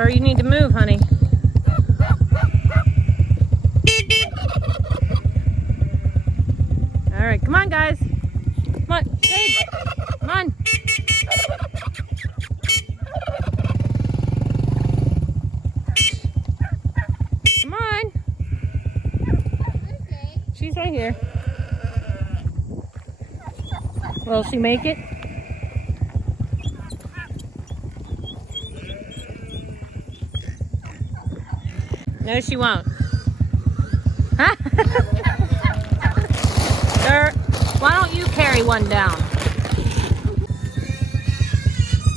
Star, you need to move, honey. All right, come on, guys. Come on, Gabe. Come on. Come on. She's right here. Will she make it? No, she won't. Huh? Sir, why don't you carry one down?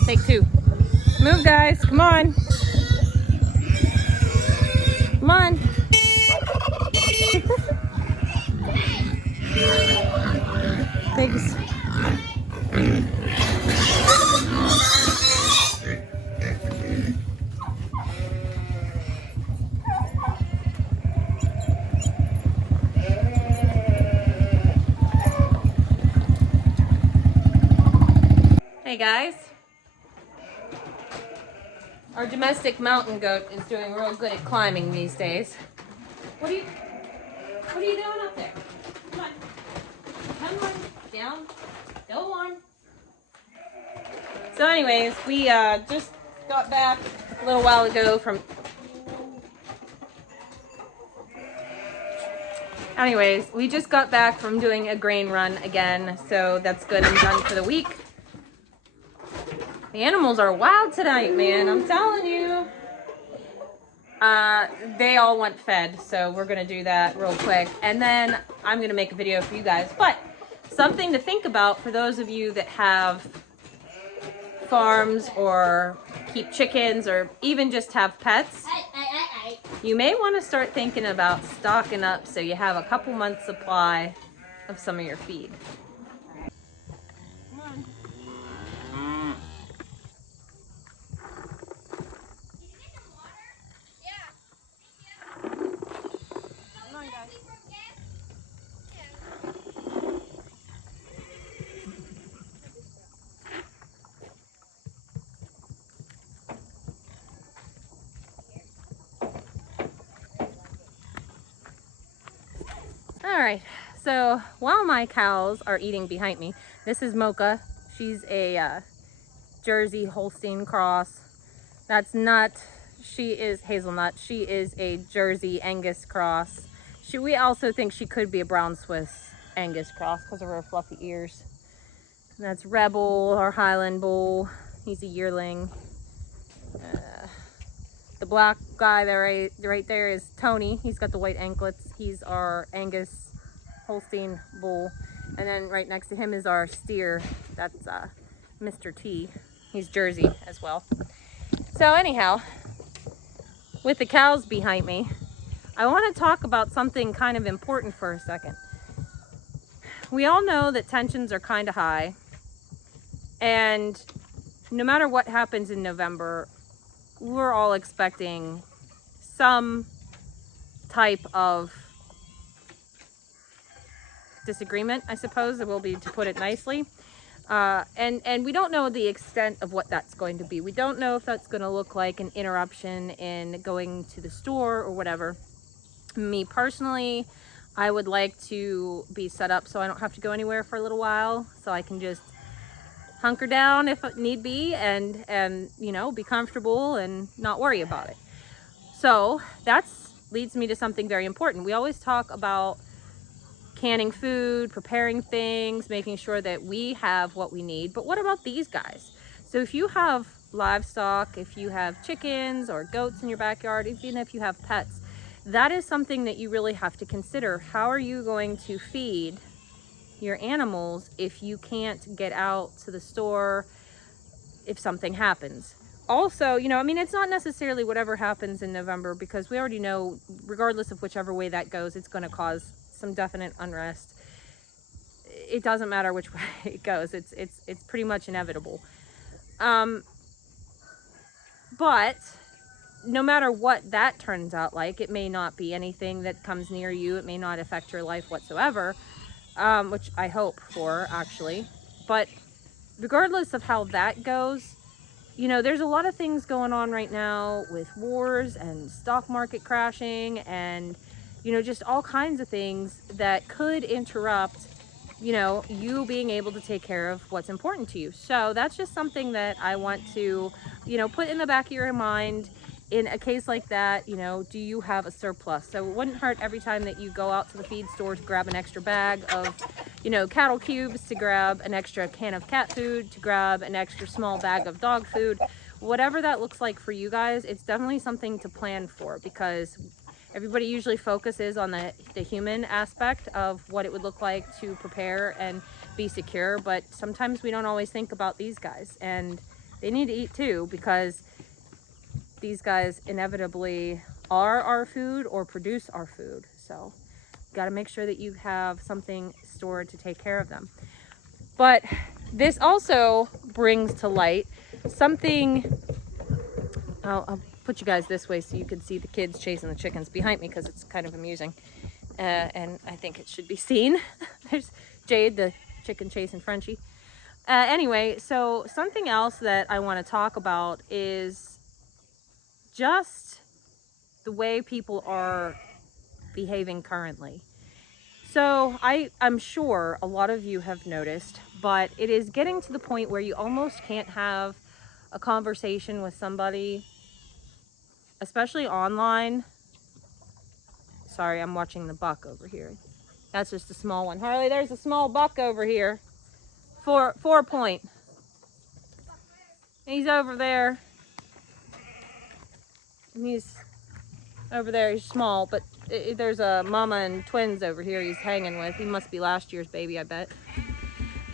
Take two. Move, guys. Come on. Come on. Thanks. Hey guys, our domestic mountain goat is doing real good at climbing these days. What are you doing up there? Come on, come on, down, go on. So anyways, we just got back a little while ago from, doing a grain run again, so that's good and done for the week. The animals are wild tonight, man. I'm telling you. They all want fed, so we're gonna do that real quick. And then I'm gonna make a video for you guys. But something to think about for those of you that have farms or keep chickens or even just have pets. You may want to start thinking about stocking up so you have a couple months supply of some of your feed. Come on. All right, so while my cows are eating behind me, this is Mocha. She's a Jersey Holstein cross. That's Nut. She is Hazelnut. She is a Jersey Angus cross. We also think she could be a brown Swiss Angus cross because of her fluffy ears. And that's Rebel, our Highland bull. He's a yearling. The black guy there, right there is Tony. He's got the white anklets. He's our Angus Holstein bull. And then right next to him is our steer. That's Mr. T. He's Jersey as well. So anyhow, with the cows behind me, I want to talk about something kind of important for a second. We all know that tensions are kind of high. And no matter what happens in November, we're all expecting some type of disagreement, I suppose it will be, to put it nicely. And we don't know the extent of what that's going to be. We don't know if that's going to look like an interruption in going to the store or whatever. Me personally, I would like to be set up so I don't have to go anywhere for a little while, so I can just hunker down if need be and you know, be comfortable and not worry about it. So that leads me to something very important. We always talk about canning food, preparing things, making sure that we have what we need. But what about these guys? So if you have livestock, if you have chickens or goats in your backyard, even if you have pets, that is something that you really have to consider. How are you going to feed your animals if you can't get out to the store if something happens? Also, you know, I mean, it's not necessarily whatever happens in November, because we already know, regardless of whichever way that goes, it's going to cause some definite unrest. It doesn't matter which way it goes. It's pretty much inevitable. But no matter what that turns out like, it may not be anything that comes near you. It may not affect your life whatsoever. Which I hope for, actually. But regardless of how that goes, you know, there's a lot of things going on right now with wars and stock market crashing and, you know, just all kinds of things that could interrupt, you know, you being able to take care of what's important to you. So that's just something that I want to, you know, put in the back of your mind. In a case like that, you know, do you have a surplus? So it wouldn't hurt every time that you go out to the feed store to grab an extra bag of, you know, cattle cubes, to grab an extra can of cat food, to grab an extra small bag of dog food. Whatever that looks like for you guys, it's definitely something to plan for, because everybody usually focuses on the human aspect of what it would look like to prepare and be secure, but sometimes we don't always think about these guys, and they need to eat too, because these guys inevitably are our food or produce our food. So you got to make sure that you have something stored to take care of them. But this also brings to light something. I'll put you guys this way so you can see the kids chasing the chickens behind me, because it's kind of amusing, and I think it should be seen. There's Jade, the chicken chasing Frenchie. Anyway, so something else that I want to talk about is just the way people are behaving currently. So I'm sure a lot of you have noticed, but it is getting to the point where you almost can't have a conversation with somebody, especially online. Sorry, I'm watching the buck over here. That's just a small one. Harley, there's a small buck over here. 4 point. He's over there. And he's over there. He's small, but there's a mama and twins over here he's hanging with. He must be last year's baby, I bet.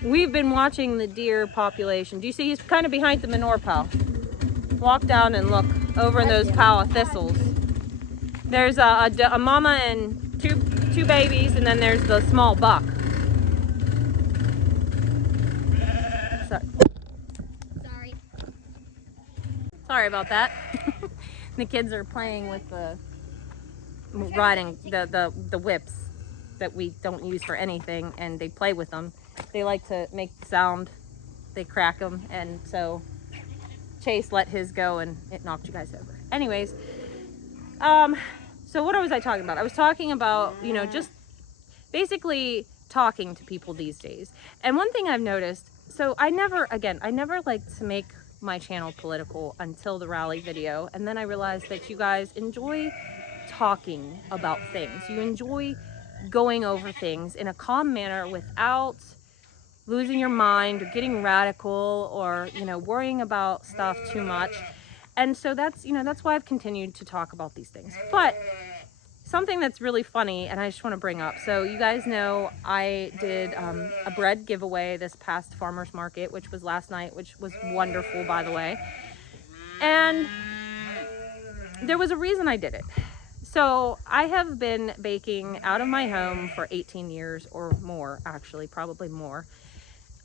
We've been watching the deer population. Do you see he's kind of behind the manure pile? Walk down and look over in those pile of thistles. There's a mama and two babies, and then there's the small buck. Sorry about that. The kids are playing with riding the whips that we don't use for anything, and they play with them. They like to make sound. They crack them, and so Chase let his go and it knocked you guys over. Anyways, so what was I talking about? I was talking about, you know, just basically talking to people these days. And one thing I've noticed, so I never like to make my channel political until the rally video, and then I realized that you guys enjoy talking about things. You enjoy going over things in a calm manner without losing your mind or getting radical or, you know, worrying about stuff too much. And so that's, you know, that's why I've continued to talk about these things. But something that's really funny, and I just want to bring up, so you guys know I did a bread giveaway this past farmers market, which was last night, which was wonderful, by the way. And there was a reason I did it. So I have been baking out of my home for 18 years or more, actually, probably more.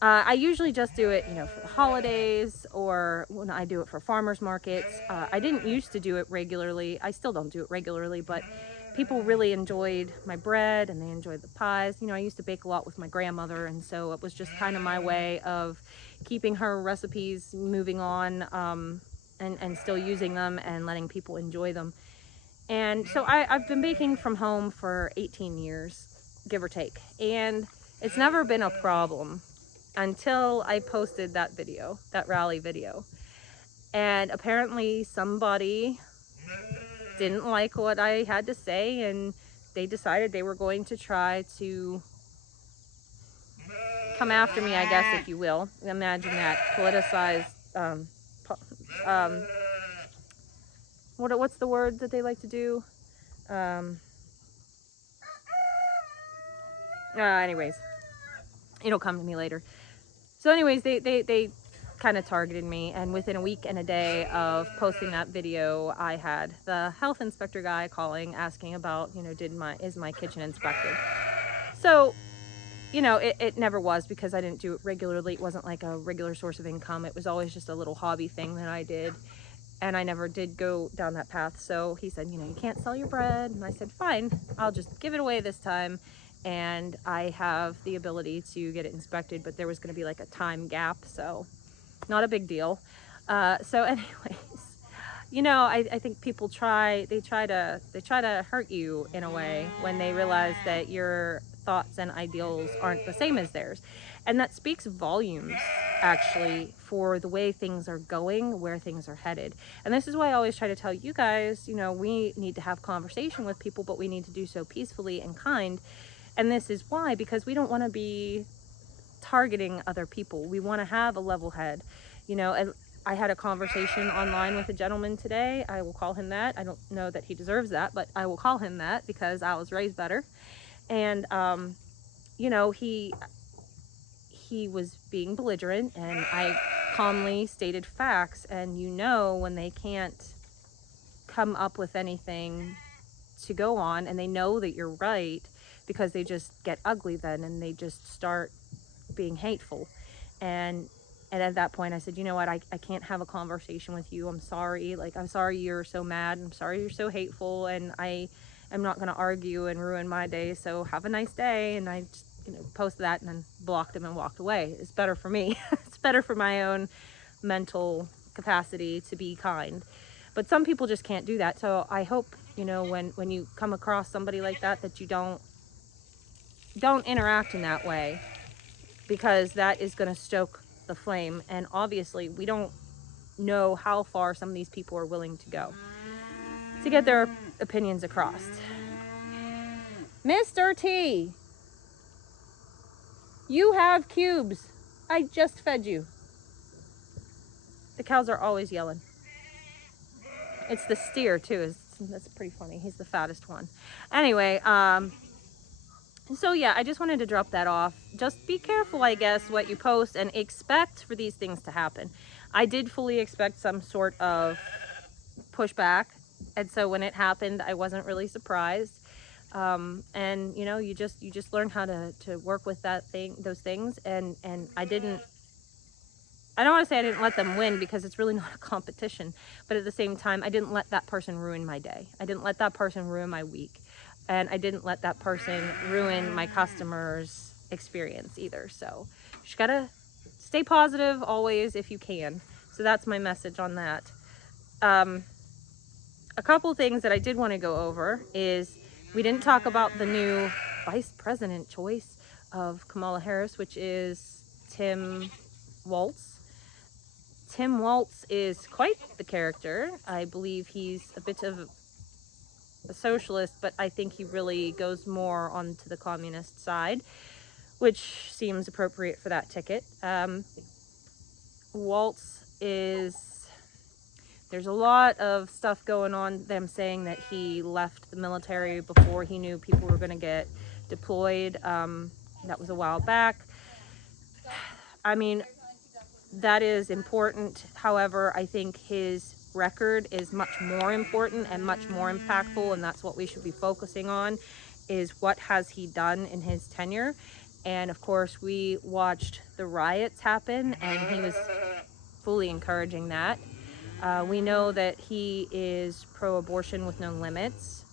I usually just do it, you know, for the holidays or when I do it for farmers markets. I didn't used to do it regularly. I still don't do it regularly, but people really enjoyed my bread and they enjoyed the pies. You know, I used to bake a lot with my grandmother, and so it was just kind of my way of keeping her recipes moving on, and still using them and letting people enjoy them. And so I've been baking from home for 18 years, give or take, and it's never been a problem until I posted that video, that rally video. And apparently somebody didn't like what I had to say, and they decided they were going to try to come after me, I guess, if you will. Imagine that, politicized, what's the word that they like to do? Anyways, it'll come to me later. So anyways, they kind of targeted me, and within a week and a day of posting that video, I had the health inspector guy calling, asking about, you know, is my kitchen inspected? So, you know, it never was, because I didn't do it regularly. It wasn't like a regular source of income. It was always just a little hobby thing that I did, and I never did go down that path. So he said, you know, you can't sell your bread, and I said, fine, I'll just give it away this time. And I have the ability to get it inspected, but there was going to be like a time gap, so not a big deal. So anyways, you know, I think people try to hurt you in a way when they realize that your thoughts and ideals aren't the same as theirs. And that speaks volumes, actually, for the way things are going, where things are headed. And this is why I always try to tell you guys, you know, we need to have conversation with people, but we need to do so peacefully and kind. And this is why, because we don't want to be targeting other people. We want to have a level head, you know. And I had a conversation online with a gentleman today. I will call him that. I don't know that he deserves that, but I will call him that because I was raised better. And you know, he was being belligerent, and I calmly stated facts. And you know, when they can't come up with anything to go on, and they know that you're right, because they just get ugly then, and they just start being hateful. And at that point I said, you know what, I can't have a conversation with you. I'm sorry. Like, I'm sorry you're so mad. I'm sorry you're so hateful, and I am not going to argue and ruin my day. So have a nice day. And I just, you know, posted that and then blocked him and walked away. It's better for me. It's better for my own mental capacity to be kind. But some people just can't do that. So I hope, you know, when you come across somebody like that, that you don't interact in that way, because that is going to stoke the flame. And obviously we don't know how far some of these people are willing to go to get their opinions across. Mr. T, you have cubes. I just fed you. The cows are always yelling. It's the steer too. That's pretty funny. He's the fattest one. Anyway, so yeah, I just wanted to drop that off. Just be careful, I guess, what you post, and expect for these things to happen. I did fully expect some sort of pushback, and so when it happened, I wasn't really surprised. And you know, you just learn how to work with those things. And I don't want to say I didn't let them win, because it's really not a competition, but at the same time, I didn't let that person ruin my day. I didn't let that person ruin my week. And I didn't let that person ruin my customers' experience either. So you just gotta stay positive always if you can. So that's my message on that. A couple things that I did want to go over is, we didn't talk about the new vice president choice of Kamala Harris, which is Tim Walz. Tim Walz is quite the character. I believe he's a bit of a socialist, but I think he really goes more onto the communist side, which seems appropriate for that ticket. Walz is, there's a lot of stuff going on, them saying that he left the military before he knew people were going to get deployed. That was a while back. I mean, that is important. However, I think his record is much more important and much more impactful, and that's what we should be focusing on, is what has he done in his tenure. And of course, we watched the riots happen, and he was fully encouraging that. We know that he is pro-abortion with no limits.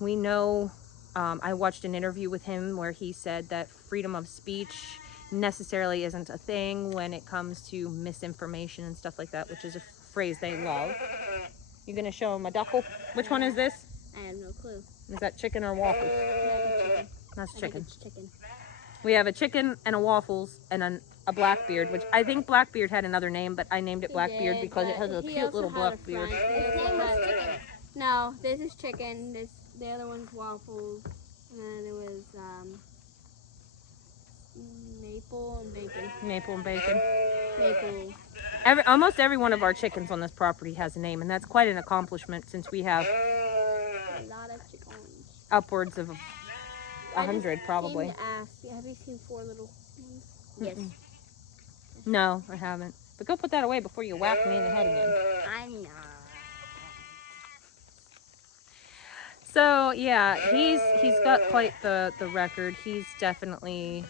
We know, I watched an interview with him where he said that freedom of speech necessarily isn't a thing when it comes to misinformation and stuff like that, which is a phrase they love. You gonna show him a duckle? Which one is this? I have no clue. Is that chicken or waffles? Chicken. That's chicken. It's chicken. We have a chicken and a waffles and a Blackbeard, which I think Blackbeard had another name, but I named it Blackbeard because it has a cute little Blackbeard. His name was chicken. No, this is chicken. The other one's waffles, and then it was maple and bacon. Maple and bacon. Maple. Almost every one of our chickens on this property has a name, and that's quite an accomplishment, since we have A lot of chickens. upwards of 100 probably. I came to ask, have you seen 4 little ones? Yes. No, I haven't. But go put that away before you whack me in the head again. I'm not. So yeah, he's got quite the record. He's definitely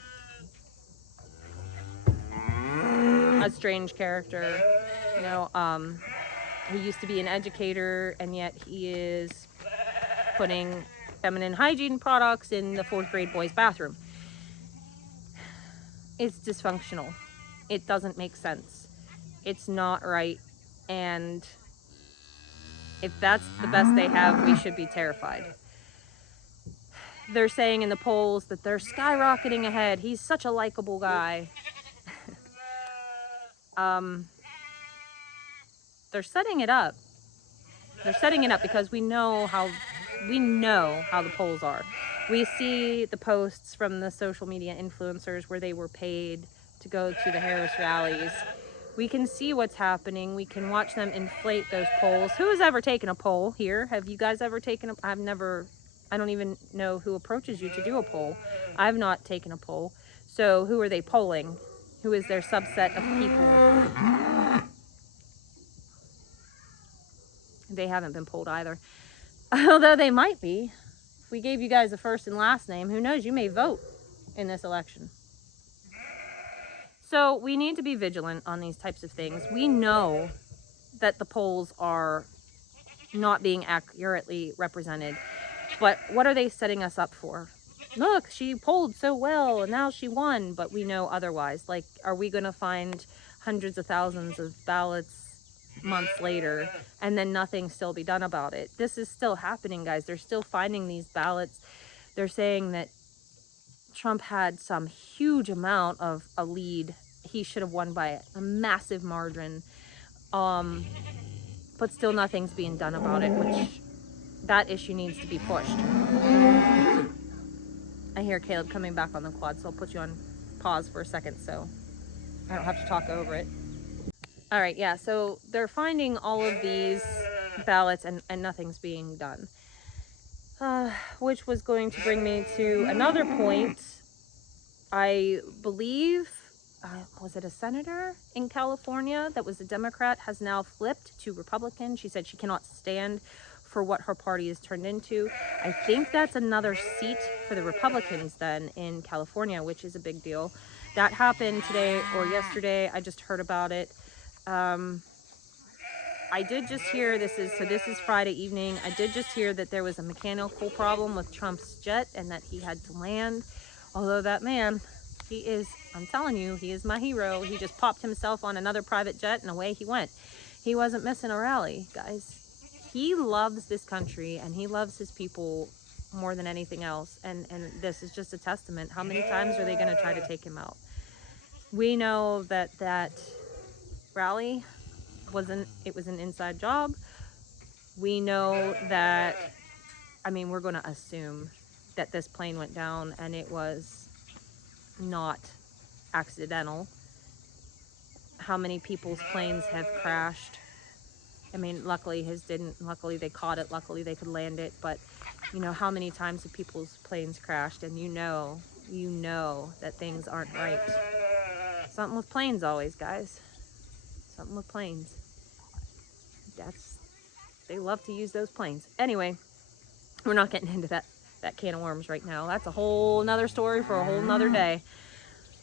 a strange character. You know, he used to be an educator, and yet he is putting feminine hygiene products in the 4th grade boys' bathroom. It's dysfunctional. It doesn't make sense. It's not right. And if that's the best they have, we should be terrified. They're saying in the polls that they're skyrocketing ahead. He's such a likable guy. They're setting it up. They're setting it up because we know how the polls are. We see the posts from the social media influencers where they were paid to go to the Harris rallies. We can see what's happening. We can watch them inflate those polls. Who has ever taken a poll here? Have you guys ever taken a... I don't even know who approaches you to do a poll. I've not taken a poll. So who are they polling? Who is their subset of people? They haven't been polled either. Although they might be. If we gave you guys a first and last name, who knows, you may vote in this election. So we need to be vigilant on these types of things. We know that the polls are not being accurately represented, but what are they setting us up for? Look, she polled so well and now she won, but we know otherwise. Like, are we going to find hundreds of thousands of ballots months later and then nothing still be done about it? This is still happening, guys. They're still finding these ballots. They're saying that Trump had some huge amount of a lead. He should have won by a massive margin. But still nothing's being done about it, which that issue needs to be pushed. I hear Caleb coming back on the quad, so I'll put you on pause for a second so I don't have to talk over it. All right, yeah, so they're finding all of these ballots and nothing's being done. Which was going to bring me to another point. I believe, was it a senator in California that was a Democrat has now flipped to Republican. She said she cannot stand for what her party has turned into. I think that's another seat for the Republicans then in California, which is a big deal. That happened today or yesterday. I just heard about it. I did just hear, this is Friday evening, I did just hear that there was a mechanical problem with Trump's jet and that he had to land. Although that man, he is, I'm telling you, he is my hero. He just popped himself on another private jet and away he went. He wasn't missing a rally, guys. He loves this country and he loves his people more than anything else. And this is just a testament. How many times are they going to try to take him out? We know that that rally it was an inside job. We know that, I mean, we're going to assume that this plane went down and it was not accidental. How many people's planes have crashed? I mean, luckily his didn't. Luckily they caught it. Luckily they could land it. But you know, how many times have people's planes crashed? And you know that things aren't right. Something with planes always, guys. Something with planes. They love to use those planes. Anyway, we're not getting into that can of worms right now. That's a whole nother story for a whole nother day.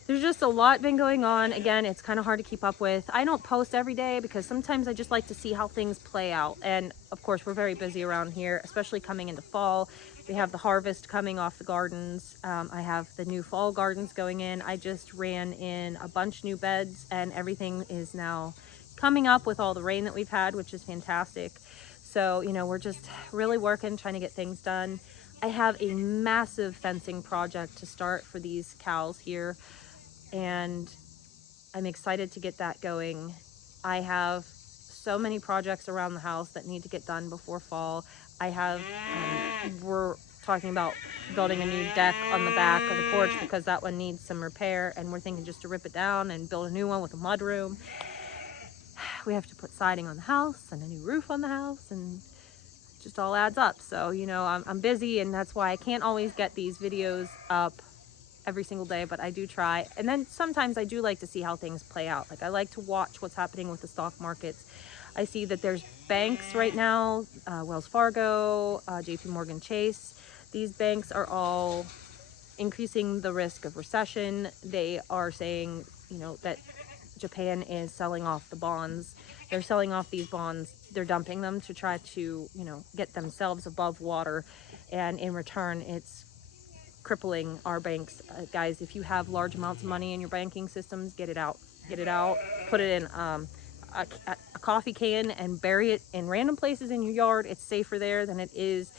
There's just a lot been going on. Again, it's kind of hard to keep up with. I don't post every day because sometimes I just like to see how things play out. And of course, we're very busy around here, especially coming into fall. We have the harvest coming off the gardens. I have the new fall gardens going in. I just ran in a bunch new beds and everything is now coming up with all the rain that we've had, which is fantastic. So, you know, we're just really working, trying to get things done. I have a massive fencing project to start for these cows here, and I'm excited to get that going. I have so many projects around the house that need to get done before fall. I have, we're talking about building a new deck on the back of the porch because that one needs some repair, and we're thinking just to rip it down and build a new one with a mud room. We have to put siding on the house and a new roof on the house, and it just all adds up. So, you know, I'm busy, and that's why I can't always get these videos up every single day, but I do try. And then sometimes I do like to see how things play out. Like, I like to watch what's happening with the stock markets. I see that there's banks right now, Wells Fargo, JP Morgan Chase. These banks are all increasing the risk of recession. They are saying, you know, that Japan is selling off the bonds. They're selling off these bonds. They're dumping them to try to, you know, get themselves above water. And in return, it's crippling our banks. Guys, if you have large amounts of money in your banking systems, get it out. Get it out. Put it in a coffee can and bury it in random places in your yard. It's safer there than it is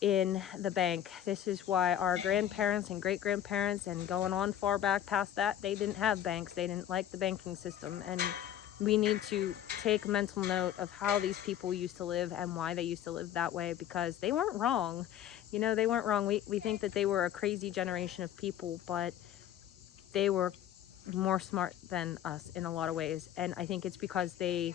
in the bank. This is why our grandparents and great-grandparents, and going on far back past that, they didn't have banks. They didn't like the banking system. And we need to take mental note of how these people used to live and why they used to live that way, because they weren't wrong. You know, they weren't wrong. We think that they were a crazy generation of people, but they were more smart than us in a lot of ways. And I think it's because they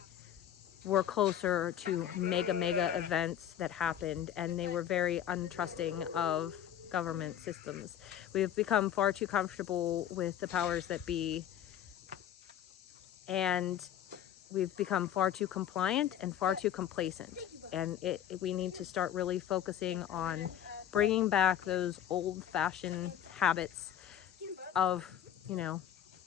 were closer to mega events that happened, and they were very untrusting of government systems. We've become far too comfortable with the powers that be, and we've become far too compliant and far too complacent. And we need to start really focusing on bringing back those old-fashioned habits of, you know,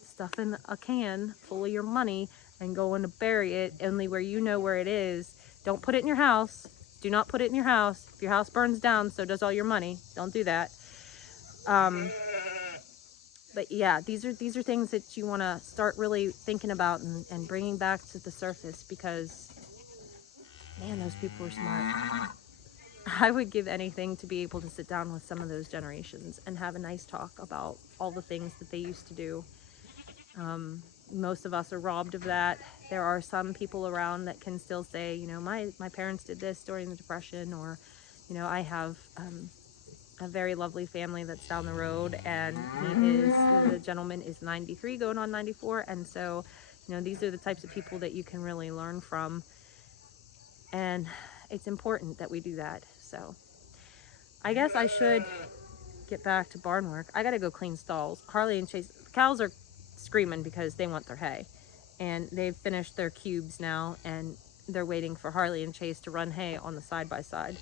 stuffing a can full of your money and going to bury it only where you know where it is. Don't put it in your house. Do not put it in your house. If your house burns down, so does all your money. Don't do that. But yeah, these are things that you want to start really thinking about and bringing back to the surface, because, man, those people were smart. I would give anything to be able to sit down with some of those generations and have a nice talk about all the things that they used to do. Most of us are robbed of that. There are some people around that can still say, you know, my parents did this during the Depression, or, you know, I have a very lovely family that's down the road, and the gentleman is 93 going on 94, and so, you know, these are the types of people that you can really learn from, and it's important that we do that. So I guess I should get back to barn work. I gotta go clean stalls. Harley and Chase, the cows are screaming because they want their hay, and they've finished their cubes now, and they're waiting for Harley and Chase to run hay on the side-by-side.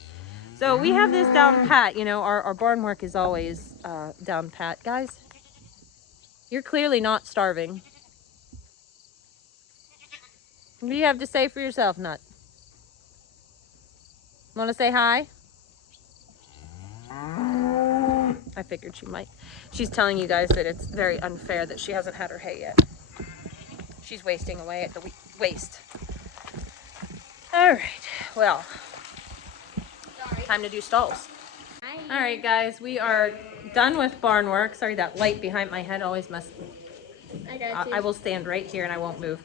So we have this down pat. You know, our barn work is always down pat. Guys, you're clearly not starving. What do you have to say for yourself, Nut? Want to say hi? I figured she might. She's telling you guys that it's very unfair that she hasn't had her hay yet. She's wasting away at the waste. All right, well, time to do stalls. All right, guys, we are done with barn work. Sorry, that light behind my head always messes. I will stand right here and I won't move.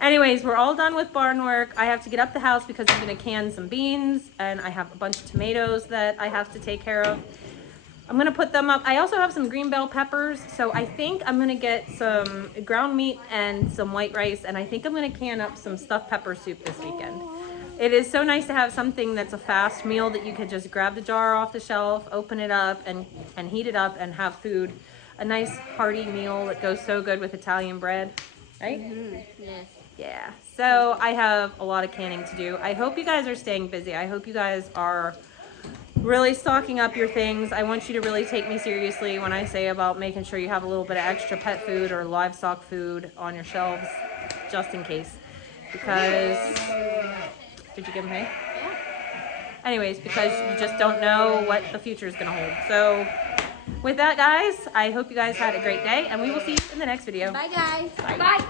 Anyways, we're all done with barn work. I have to get up the house because I'm gonna can some beans, and I have a bunch of tomatoes that I have to take care of. I'm gonna put them up. I also have some green bell peppers, so I think I'm gonna get some ground meat and some white rice, and I think I'm gonna can up some stuffed pepper soup this weekend. It is so nice to have something that's a fast meal that you could just grab the jar off the shelf, open it up, and heat it up and have food. A nice hearty meal that goes so good with Italian bread, right? Mm-hmm. Yes. Yeah, so I have a lot of canning to do. I hope you guys are staying busy. I hope you guys are really stocking up your things. I want you to really take me seriously when I say about making sure you have a little bit of extra pet food or livestock food on your shelves, just in case. Because, did you give them hay? Yeah. Anyways, because you just don't know what the future is going to hold. So with that, guys, I hope you guys had a great day, and we will see you in the next video. Bye, guys. Bye. Bye.